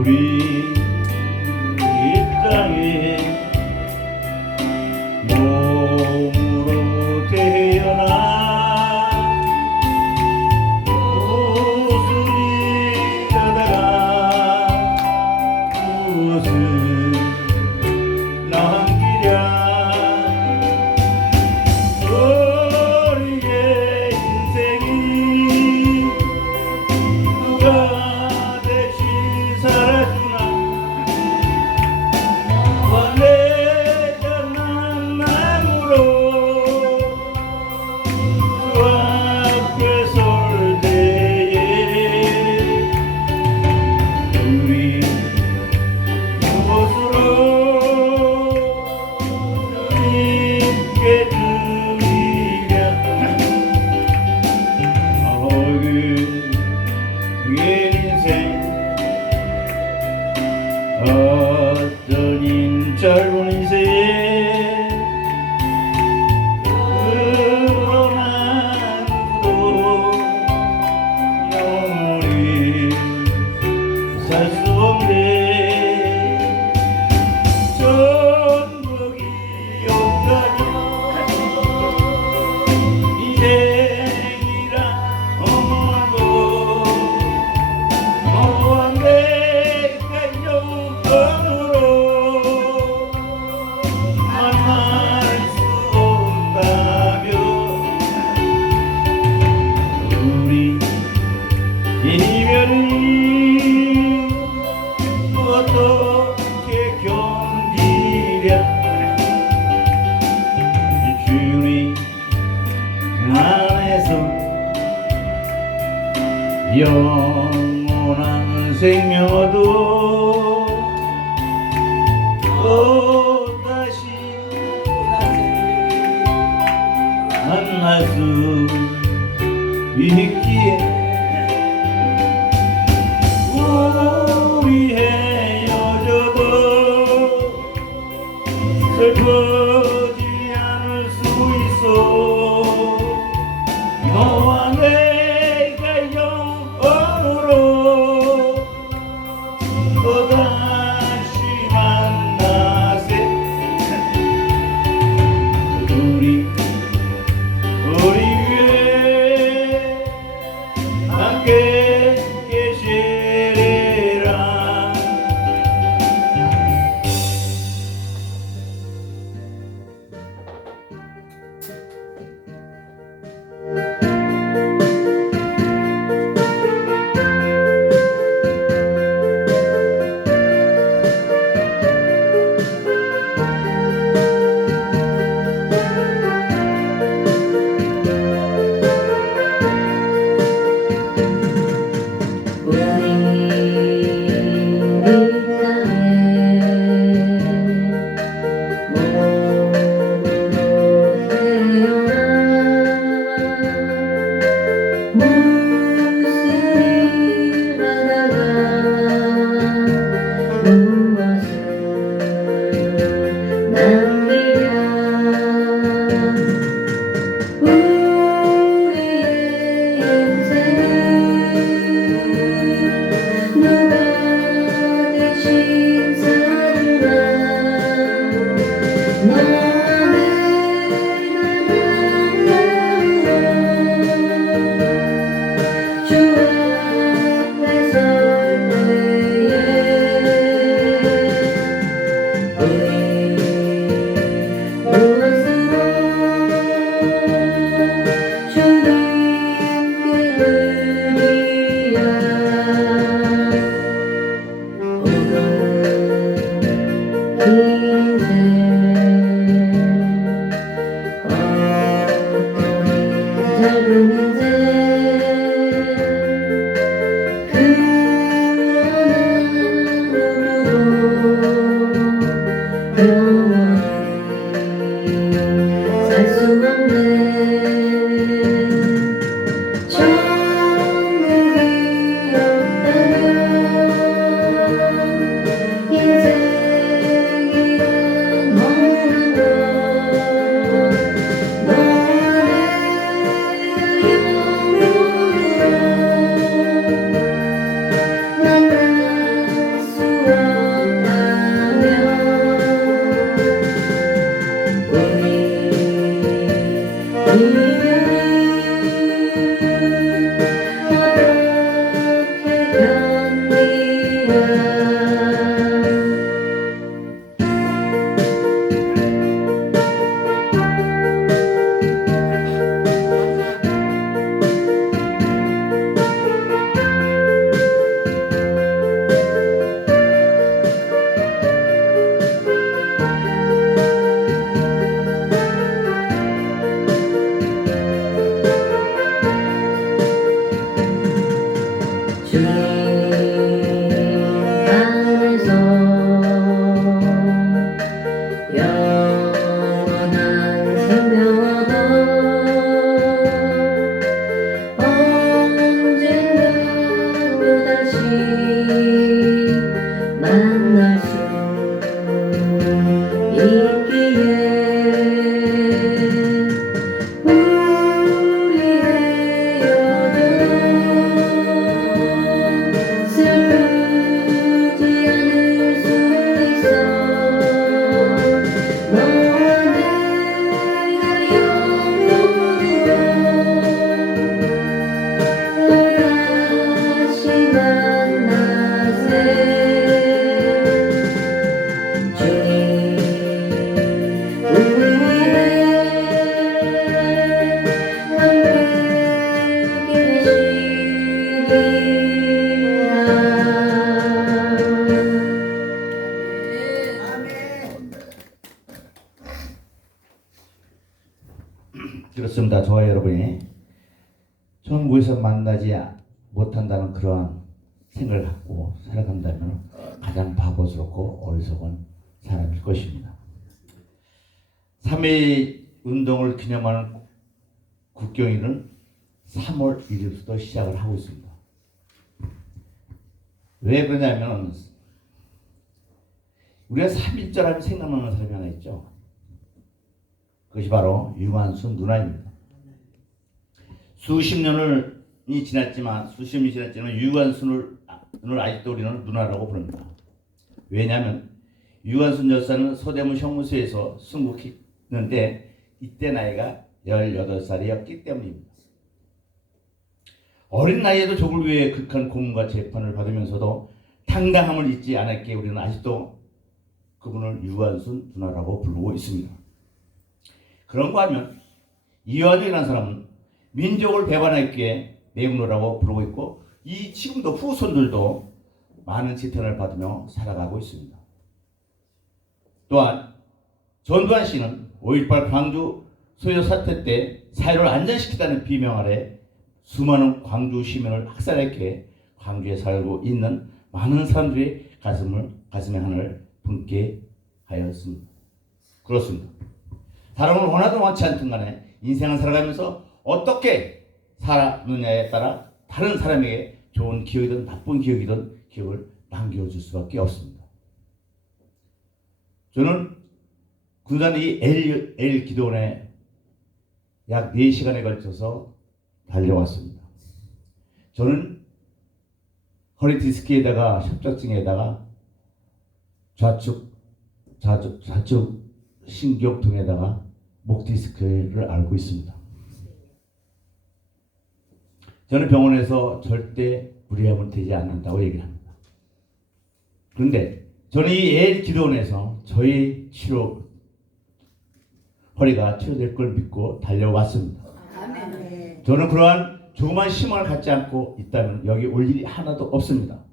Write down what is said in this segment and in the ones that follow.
우리 이 땅에 몸으로 태어나 무엇을 일하다가 무엇을 남기랴. 우리의 인생이 누가 대신 살아주나. 내가 만남으로 그 앞에 설 때에 우리 무엇으로 주님께 드리랴. 그의 인생 어떤 짧은 인생에 그러나 누구도 영원히 살 수 없네. 천국이 없다면 인생이란 어머하고 너와 내가 영원으로 만날 수 없다면 우리 이별은 그렇습니다. 저와 여러분이 천국에서 만나지 못한다는 그러한 생각을 갖고 살아간다면 가장 바보스럽고 어리석은 사람일 것입니다. 3.1 운동을 기념하는 국경일은 3월 1일부터 시작을 하고 있습니다. 왜 그러냐면 우리가 3.1절 하면 생각나는 사람이 하나 있죠. 그것이 바로 유관순 누나입니다. 수십 년이 지났지만 유관순을 아직도 우리는 누나라고 부릅니다. 왜냐하면 유관순 여사는 서대문 형무소에서 순국했는데 이때 나이가 18살이었기 때문입니다. 어린 나이에도 조국을 위해 극한 고문과 재판을 받으면서도 당당함을 잊지 않았기에 우리는 아직도 그분을 유관순 누나라고 부르고 있습니다. 그런가 하면 이완용이라는 사람은 민족을 배반했기에 매국노라고 부르고 있고 지금도 후손들도 많은 지탄을 받으며 살아가고 있습니다. 또한 전두환 씨는 5.18 광주 소요 사태 때 사회를 안전시키다는 비명 아래 수많은 광주 시민을 학살했기에 광주에 살고 있는 많은 사람들이 가슴에 하늘 붉게 하였습니다. 그렇습니다. 사람을 원하든 원치 않든 간에 인생을 살아가면서 어떻게 살았느냐에 따라 다른 사람에게 좋은 기억이든 나쁜 기억이든 기억을 남겨줄 수밖에 없습니다. 저는 군산 이 L 기도원에 약 4시간에 걸쳐서 달려왔습니다. 저는 허리 디스크에다가 협착증에다가 좌측 신경통에다가 목 디스크를 앓고 있습니다. 저는 병원에서 절대 무리하면 되지 않는다고 얘기를 합니다. 그런데 저는 이 L 기도원에서 저희 허리가 치료될 걸 믿고 달려왔습니다. 저는 그러한 조그만 희망을 갖지 않고 있다면 여기 올 일이 하나도 없습니다.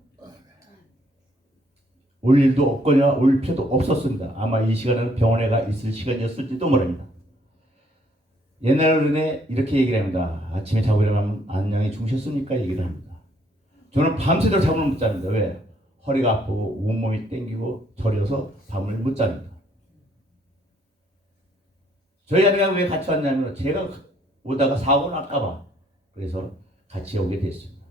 올 일도 없거나 올 필요도 없었습니다. 아마 이 시간은 병원에 가 있을 시간이었을지도 모릅니다. 옛날에 이렇게 얘기를 합니다. 아침에 자고 일어나면 안녕히 주무셨습니까? 얘기를 합니다. 저는 밤새도록 잠을 못 잡니다. 왜? 허리가 아프고 온몸이 땡기고 저려서 잠을 못 잡니다. 저희 아내가 왜 같이 왔냐면 제가 오다가 사고 날까봐 그래서 같이 오게 됐습니다.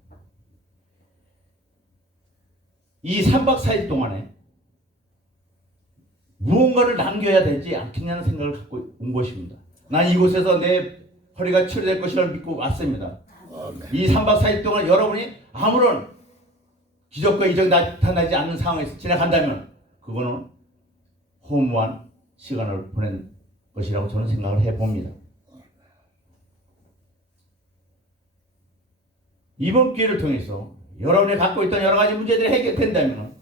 이 3박 4일 동안에 무언가를 남겨야 되지 않겠냐는 생각을 갖고 온 것입니다. 난 이곳에서 내 허리가 치료될 것이라고 믿고 왔습니다. 이 3박 4일 동안 여러분이 아무런 기적과 이적이 나타나지 않는 상황에서 지나간다면 그거는 허무한 시간을 보낸 것이라고 저는 생각을 해봅니다. 이번 기회를 통해서 여러분이 갖고 있던 여러 가지 문제들이 해결된다면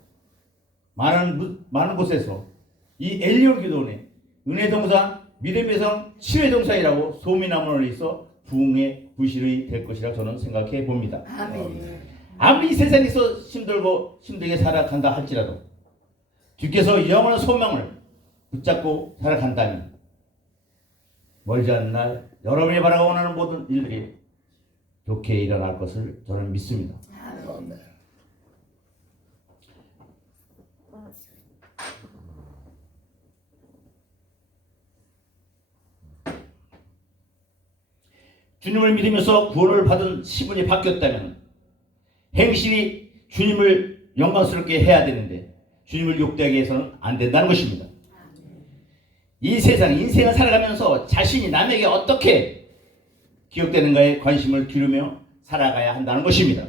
많은 곳에서 이 엘리온 기도원의 은혜 동상, 믿음의 성, 치유의 동상이라고 소문나무로 있어 부흥의 부실이 될 것이라고 저는 생각해 봅니다. 아멘. 아무리 이 세상에서 힘들고 힘들게 살아간다 할지라도 주께서 영원한 소명을 붙잡고 살아간다면 멀지 않은 날 여러분이 바라고 원하는 모든 일들이 좋게 일어날 것을 저는 믿습니다. 아멘. 주님을 믿으면서 구원을 받은 시분이 바뀌었다면 행실이 주님을 영광스럽게 해야 되는데 주님을 욕되게 해서는 안 된다는 것입니다. 이 세상 인생을 살아가면서 자신이 남에게 어떻게 기억되는가에 관심을 기르며 살아가야 한다는 것입니다.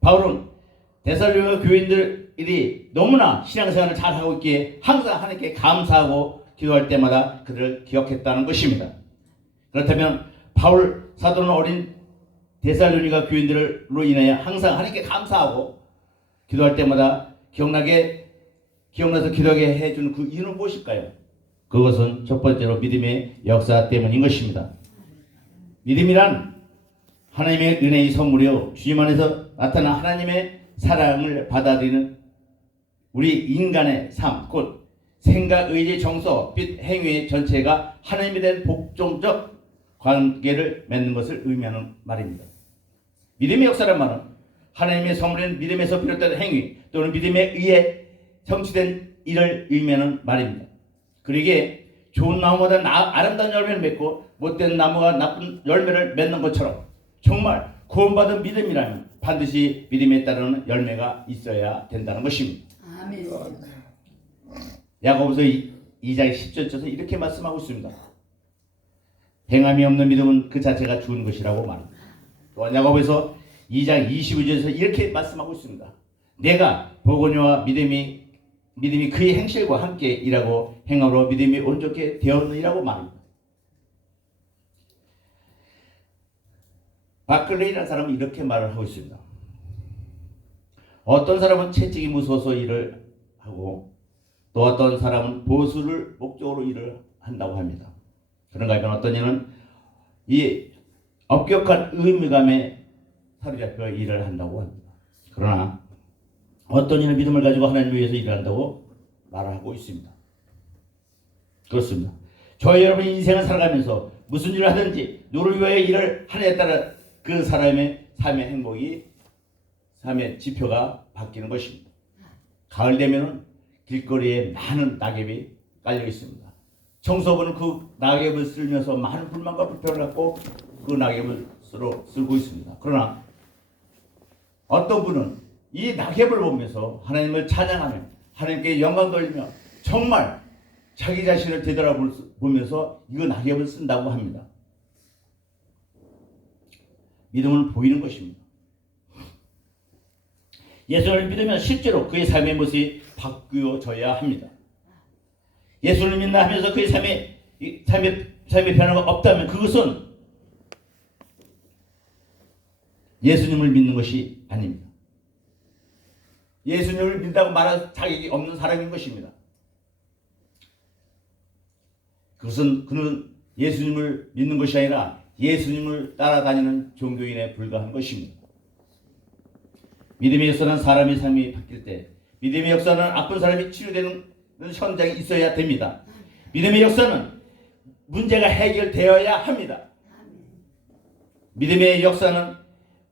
바울은 데살로니가 교인들이 너무나 신앙생활을 잘하고 있기에 항상 하나님께 감사하고 기도할 때마다 그를 기억했다는 것입니다. 그렇다면 바울 사도는 어린 데살로니가 교인들로 인하여 항상 하나님께 감사하고 기도할 때마다 기억나서 기도하게 해주는 그 이유는 무엇일까요? 그것은 첫 번째로 믿음의 역사 때문인 것입니다. 믿음이란 하나님의 은혜의 선물이요 주님 안에서 나타난 하나님의 사랑을 받아들이는 우리 인간의 삶, 곧 생각, 의지, 정서, 빛, 행위 전체가 하나님에 대한 복종적 관계를 맺는 것을 의미하는 말입니다. 믿음의 역사란 말은 하나님의 선물인 믿음에서 비롯된 행위 또는 믿음에 의해 성취된 일을 의미하는 말입니다. 그러기에 좋은 나무보다 아름다운 열매를 맺고 못된 나무가 나쁜 열매를 맺는 것처럼 정말 구원받은 믿음이라면 반드시 믿음에 따르는 열매가 있어야 된다는 것입니다. 아멘. 야고보서 2장 10절에서 이렇게 말씀하고 있습니다. 행함이 없는 믿음은 그 자체가 죽은 것이라고 말합니다. 또한 야고보서 2장 22절에서 이렇게 말씀하고 있습니다. 내가 보고니와 믿음이 그의 행실과 함께 일하고 행함으로 믿음이 온전케 되었느니라고 말합니다. 바클레이라는 사람은 이렇게 말을 하고 있습니다. 어떤 사람은 채찍이 무서워서 일을 하고 또 어떤 사람은 보수를 목적으로 일을 한다고 합니다. 그런가 하면 어떤 이는 이 엄격한 의무감에 사로잡혀 일을 한다고 합니다. 그러나 어떤 이는 믿음을 가지고 하나님을 위해서 일을 한다고 말하고 있습니다. 그렇습니다. 저희 여러분이 인생을 살아가면서 무슨 일을 하든지 누구를 위하여 일을 하느냐에 따라 그 사람의 삶의 행복이 삶의 지표가 바뀌는 것입니다. 가을 되면 길거리에 많은 낙엽이 깔려 있습니다. 청소부는 그 낙엽을 쓸면서 많은 불만과 불평을 갖고 그 낙엽을 쓸고 있습니다. 그러나 어떤 분은 이 낙엽을 보면서 하나님을 찬양하며 하나님께 영광 돌리며 정말 자기 자신을 되돌아보면서 이 낙엽을 쓴다고 합니다. 믿음은 보이는 것입니다. 예수를 믿으면 실제로 그의 삶의 모습이 바뀌어져야 합니다. 예수를 믿나 하면서 그의 삶의 변화가 없다면 그것은 예수님을 믿는 것이 아닙니다. 예수님을 믿는다고 말할 자격이 없는 사람인 것입니다. 그는 예수님을 믿는 것이 아니라 예수님을 따라다니는 종교인에 불과한 것입니다. 믿음의 역사는 사람의 삶이 바뀔 때 믿음의 역사는 아픈 사람이 치유되는 현장이 있어야 됩니다. 믿음의 역사는 문제가 해결되어야 합니다. 믿음의 역사는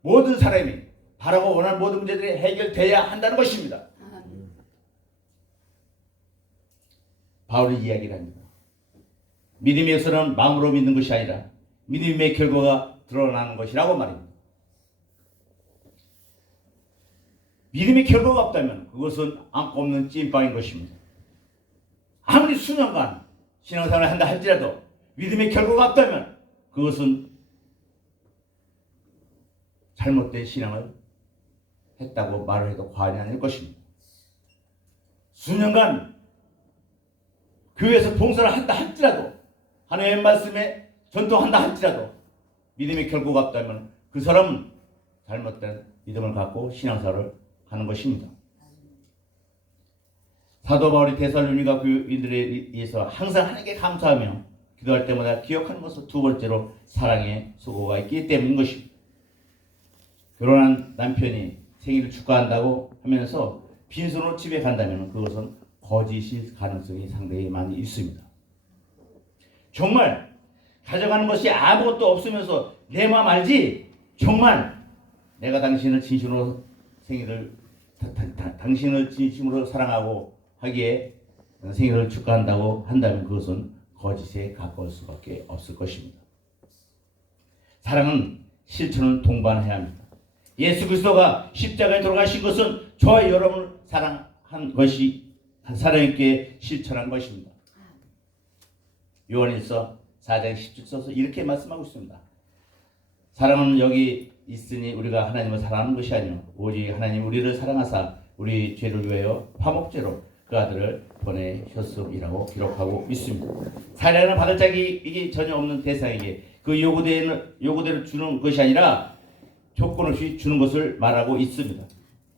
모든 사람이 바라고 원하는 모든 문제들이 해결되어야 한다는 것입니다. 바울이 이야기를 합니다. 믿음의 역사는 마음으로 믿는 것이 아니라 믿음의 결과가 드러나는 것이라고 말입니다. 믿음의 결과가 없다면 그것은 안고 없는 찐빵인 것입니다. 아무리 수년간 신앙생활을 한다 할지라도 믿음의 결과가 없다면 그것은 잘못된 신앙을 했다고 말을 해도 과언이 아닐 것입니다. 수년간 교회에서 봉사를 한다 할지라도 하나님의 말씀에 전도한다 할지라도 믿음의 결과가 없다면 그 사람은 잘못된 믿음을 갖고 신앙생활을 하는 것입니다. 사도 바울이 데살로니가 교인들에 의해서 항상 하나님께 감사하며 기도할 때마다 기억하는 것은 두 번째로 사랑의 수고가 있기 때문인 것입니다. 결혼한 남편이 생일을 축하한다고 하면서 빈손으로 집에 간다면 그것은 거짓일 가능성이 상당히 많이 있습니다. 정말 가져가는 것이 아무것도 없으면서 내 마음 알지? 정말 내가 당신을 진심으로 당신을 진심으로 사랑하고 하기에 생일을 축하한다고 한다면 그것은 거짓에 가까울 수밖에 없을 것입니다. 사랑은 실천을 동반해야 합니다. 예수 그리스도가 십자가에 돌아가신 것은 저와 여러분을 사랑한 것이 사랑 있게 실천한 것입니다. 요한일서 4장 17절에서 이렇게 말씀하고 있습니다. 사랑은 여기 있으니 우리가 하나님을 사랑하는 것이 아니요 오직 하나님 우리를 사랑하사 우리 죄를 위하여 화목제로 그 아들을 보내셨음이라고 기록하고 있습니다. 사랑을 받을 자기 이게 전혀 없는 대상에게 그 요구대로 주는 것이 아니라 조건 없이 주는 것을 말하고 있습니다.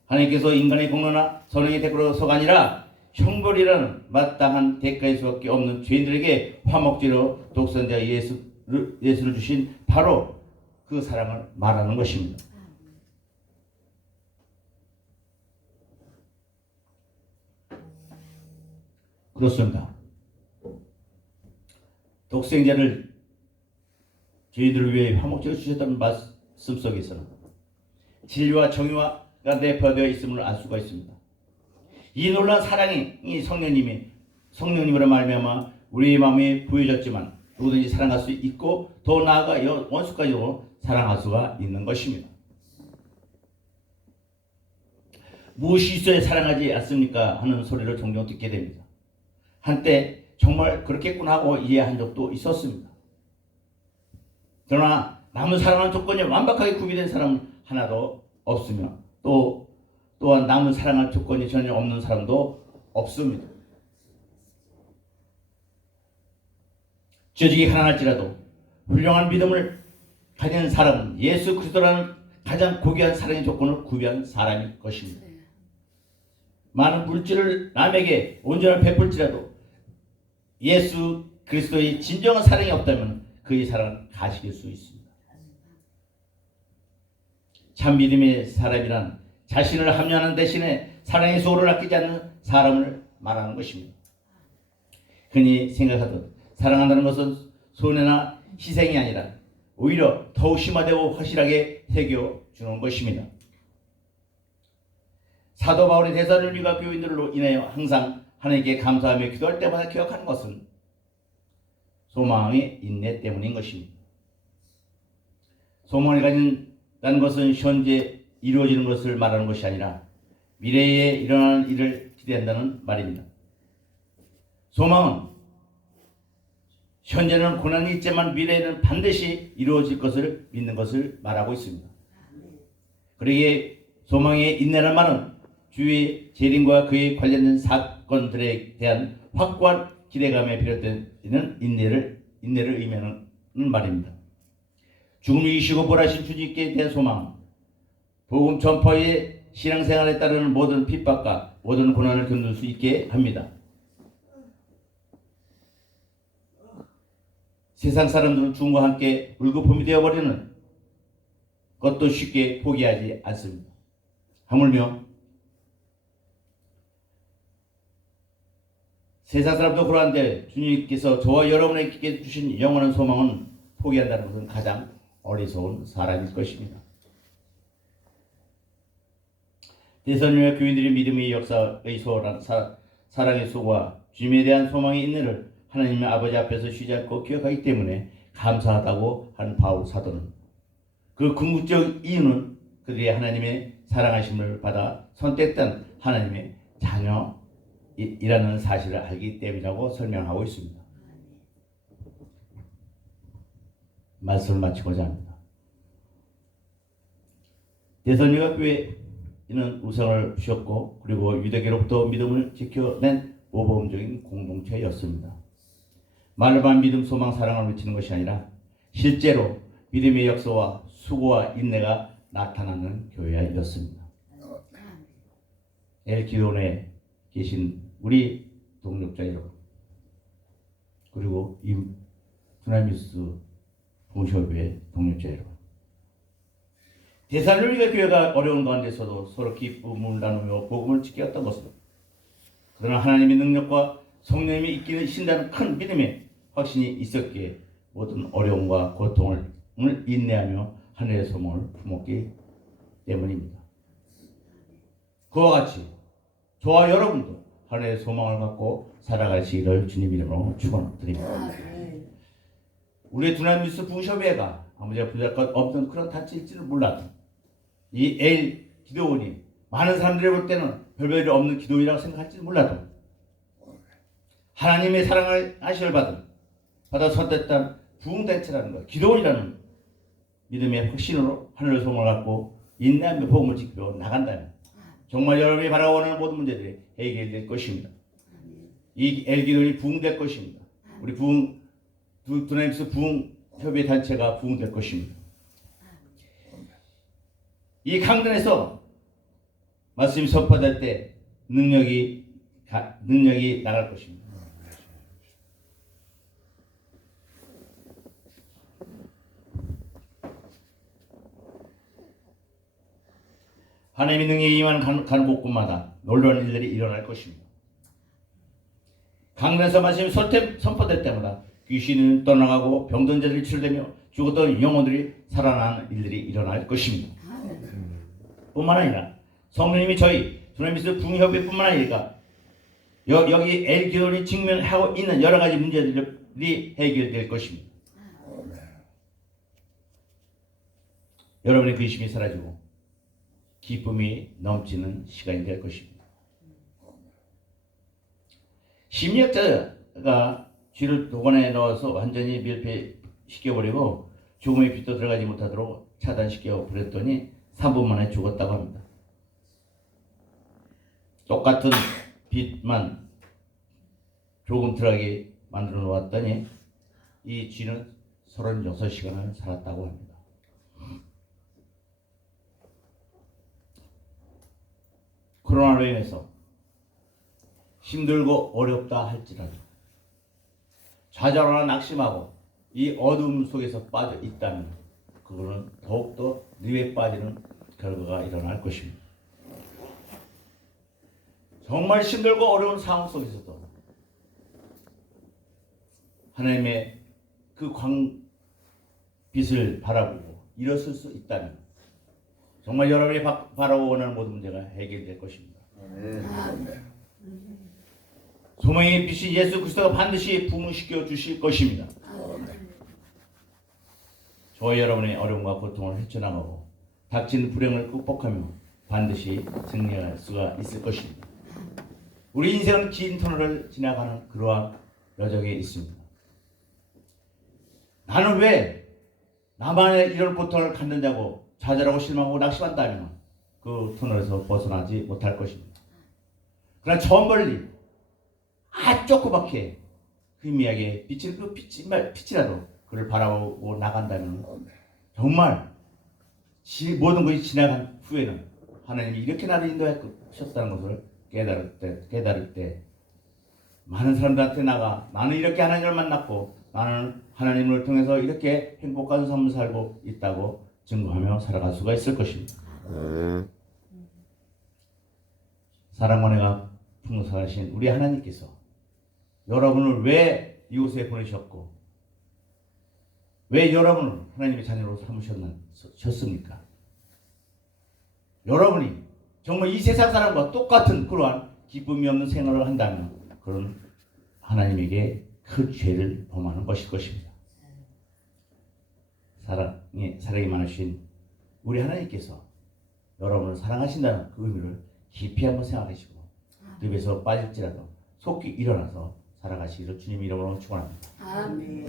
하나님께서 인간의 공로나 선행의 대가로서가 아니라 형벌이라는 마땅한 대가일 수밖에 없는 죄인들에게 화목제로 독선자 예수를 주신 바로 그 사랑을 말하는 것입니다. 그렇습니다. 독생자를 저희들을 위해 화목제로 주셨다는 말씀 속에서는 진리와 정의가 내포되어 있음을 알 수가 있습니다. 이 놀라운 사랑이 이 성령님으로 말미암아 우리의 마음에 부여졌지만 누구든지 사랑할 수 있고 더 나아가 원수까지도 사랑할 수가 있는 것입니다. 무엇이 있어야 사랑하지 않습니까? 하는 소리를 종종 듣게 됩니다. 한때 정말 그렇겠구나 하고 이해한 적도 있었습니다. 그러나 남을 사랑하는 조건이 완벽하게 구비된 사람은 하나도 없으며 또한 남을 사랑할 조건이 전혀 없는 사람도 없습니다. 조직이 가난할지라도 훌륭한 믿음을 가진 사람은 예수 그리스도라는 가장 고귀한 사랑의 조건을 구비한 사람일 것입니다. 많은 물질을 남에게 온전히 베풀지라도 예수 그리스도의 진정한 사랑이 없다면 그의 사랑은 가식일 수 있습니다. 참 믿음의 사람이란 자신을 합리하는 대신에 사랑의 소를 아끼지 않는 사람을 말하는 것입니다. 흔히 생각하듯 사랑한다는 것은 손해나 희생이 아니라 오히려 더욱 심화되고 확실하게 새겨주는 것입니다. 사도 바울이 데살로니가 교인들로 인하여 항상 하나님께 감사하며 기도할 때마다 기억하는 것은 소망의 인내 때문인 것입니다. 소망을 가진다는 것은 현재 이루어지는 것을 말하는 것이 아니라 미래에 일어나는 일을 기대한다는 말입니다. 소망은 현재는 고난이 있지만 미래에는 반드시 이루어질 것을 믿는 것을 말하고 있습니다. 그러기에 소망의 인내란 말은 주의 재림과 그에 관련된 사건들에 대한 확고한 기대감에 비롯되는 인내를 의미하는 말입니다. 죽음을 이기시고 부활하신 주님께 대한 소망, 복음 전파의 신앙생활에 따르는 모든 핍박과 모든 고난을 견딜 수 있게 합니다. 세상 사람들은 죽음과 함께 물거품이 되어버리는 것도 쉽게 포기하지 않습니다. 하물며 세상 사람도 그러한데 주님께서 저와 여러분에게 주신 영원한 소망은 포기한다는 것은 가장 어리석은 사람일 것입니다. 데살로니가 교인들의 믿음의 역사의 소란 사랑의 소와 주님에 대한 소망의 인내를 하나님의 아버지 앞에서 쉬지 않고 기억하기 때문에 감사하다고 한 바울 사도는 그 궁극적 이유는 그들이 하나님의 사랑하심을 받아 선택된 하나님의 자녀이라는 사실을 알기 때문이라고 설명하고 있습니다. 말씀을 마치고자 합니다. 데살로니가 교회는 우상을 주셨고 그리고 유대교로부터 믿음을 지켜낸 모범적인 공동체였습니다. 말로만 믿음, 소망, 사랑을 외치는 것이 아니라 실제로 믿음의 역사와 수고와 인내가 나타나는 교회였습니다. 엘기돈에 계신 우리 동력자 여러분, 그리고 이 두나미스 부흥협의 동력자 여러분, 데살로니가 교회가 어려운 가운데서도 서로 기쁨을 나누며 복음을 지켰던 것으로, 그러나 하나님의 능력과 성령님이 있기신다는 큰 믿음의 확신이 있었기에 모든 어려움과 고통을 인내하며 하늘의 소망을 품었기 때문입니다. 그와 같이 저와 여러분도 하늘의 소망을 갖고 살아가시기를 주님 이름으로 축원드립니다. 우리 두나미스 부흥협회가 아무리 부족할 것 없던 그런 단체일지를 몰라도 이 엘 기도원이 많은 사람들이 볼 때는 별별이 없는 기도원이라고 생각할지 몰라도 하나님의 사랑을 아시를 받아 선택한 부흥단체라는 것, 기도원이라는 믿음의 확신으로 하늘의 소망을 갖고 인내하며 복음을 지켜 나간다면 정말 여러분이 바라보는 모든 문제들이 해결될 것입니다. 이 엘기돈이 부흥될 것입니다. 우리 두나미스 부흥협의 단체가 부흥될 것입니다. 이 강단에서 말씀이 선포될 때 능력이 나갈 것입니다. 하나님의 능력이 임하는 가는 곳곳마다 놀라운 일들이 일어날 것입니다. 강단에서 말씀이 선포될 때마다 귀신은 떠나가고 병든 자들이 치료되며 죽었던 영혼들이 살아나는 일들이 일어날 것입니다. 뿐만 아니라 성령님이 저희 두나미스 부흥협회뿐만 아니라 여기 엘기돈이 직면하고 있는 여러 가지 문제들이 해결될 것입니다. 여러분의 근심이 사라지고 기쁨이 넘치는 시간이 될 것입니다. 심리학자가 쥐를 도관에 넣어서 완전히 밀폐시켜버리고 죽음의 빛도 들어가지 못하도록 차단시켜버렸더니 3분 만에 죽었다고 합니다. 똑같은 빛만 조금 들어가게 만들어 놓았더니 이 쥐는 36시간을 살았다고 합니다. 코로나로 인해서 힘들고 어렵다 할지라도 좌절하거나 낙심하고 이 어둠 속에서 빠져 있다면 그거는 더욱더 늪에 빠지는 결과가 일어날 것입니다. 정말 힘들고 어려운 상황 속에서도 하나님의 그 빛을 바라보고 일어설 수 있다면 정말 여러분이 바라고 원하는 모든 문제가 해결될 것입니다. 소망의 빛이 예수 그리스도가 반드시 부흥시켜 주실 것입니다. 저와 여러분의 어려움과 고통을 헤쳐나가고 닥친 불행을 극복하며 반드시 승리할 수가 있을 것입니다. 우리 인생은 긴 터널을 지나가는 그러한 여정에 있습니다. 나는 왜 나만의 이런 고통을 갖는다고 좌절하고 실망하고 낙심한다면 그 터널에서 벗어나지 못할 것입니다. 그러나 저 멀리 아주 조그맣게 희미하게 비친 그 빛이라도 그를 바라보고 나간다면 정말 모든 것이 지나간 후에는 하나님이 이렇게 나를 인도하셨다는 것을 깨달을 때 많은 사람들한테 나는 이렇게 하나님을 만났고 나는 하나님을 통해서 이렇게 행복한 삶을 살고 있다고 증거하며 살아갈 수가 있을 것입니다. 사랑과 은혜가 풍성하신 우리 하나님께서 여러분을 왜 이곳에 보내셨고 왜 여러분을 하나님의 자녀로 삼으셨습니까? 여러분이 정말 이 세상 사람과 똑같은 그러한 기쁨이 없는 생활을 한다면 그런 하나님에게 그 죄를 범하는 것일 것입니다. 사랑이 많으신 우리 하나님께서 여러분을 사랑하신다는 그 의미를 깊이 한번 생각하시고 늪에서 빠질지라도 속히 일어나서 살아가시기를 주님 이름으로 축원합니다. 아멘.